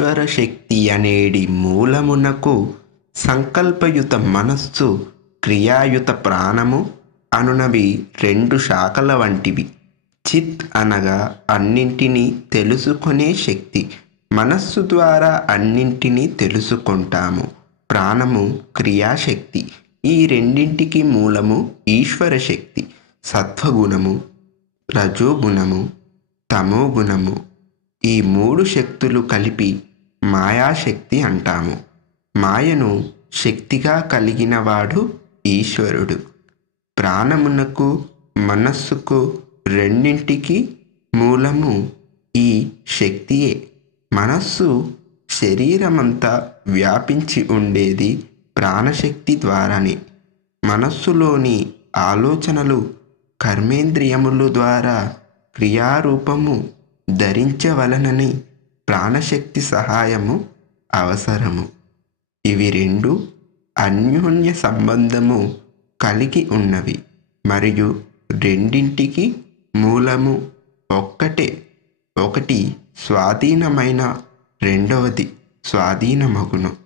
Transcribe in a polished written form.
ఈశ్వర శక్తి అనేడి మూలమునకు సంకల్పయుత మనస్సు, క్రియాయుత ప్రాణము అనునవి రెండు శాఖల వంటివి. చిత్ అనగా అన్నింటినీ తెలుసుకునే శక్తి. మనస్సు ద్వారా అన్నింటినీ తెలుసుకుంటాము. ప్రాణము క్రియాశక్తి. ఈ రెండింటికి మూలము ఈశ్వర శక్తి. సత్వగుణము, రజోగుణము, తమోగుణము, ఈ మూడు శక్తులు కలిపి మాయాశక్తి అంటాము. మాయను శక్తిగా కలిగినవాడు ఈశ్వరుడు. ప్రాణమునకు, మనస్సుకు రెండింటికి మూలము ఈ శక్తియే. మనస్సు శరీరమంతా వ్యాపించి ఉండేది ప్రాణశక్తి ద్వారానే. మనస్సులోని ఆలోచనలు కర్మేంద్రియముల ద్వారా క్రియారూపము ధరించవలనని ప్రాణశక్తి సహాయము అవసరము. ఇవి రెండు అన్యోన్య సంబంధము కలిగి ఉన్నవి మరియు రెండింటికి మూలము ఒక్కటే. ఒకటి స్వాధీనమైన రెండవది స్వాధీనమగును.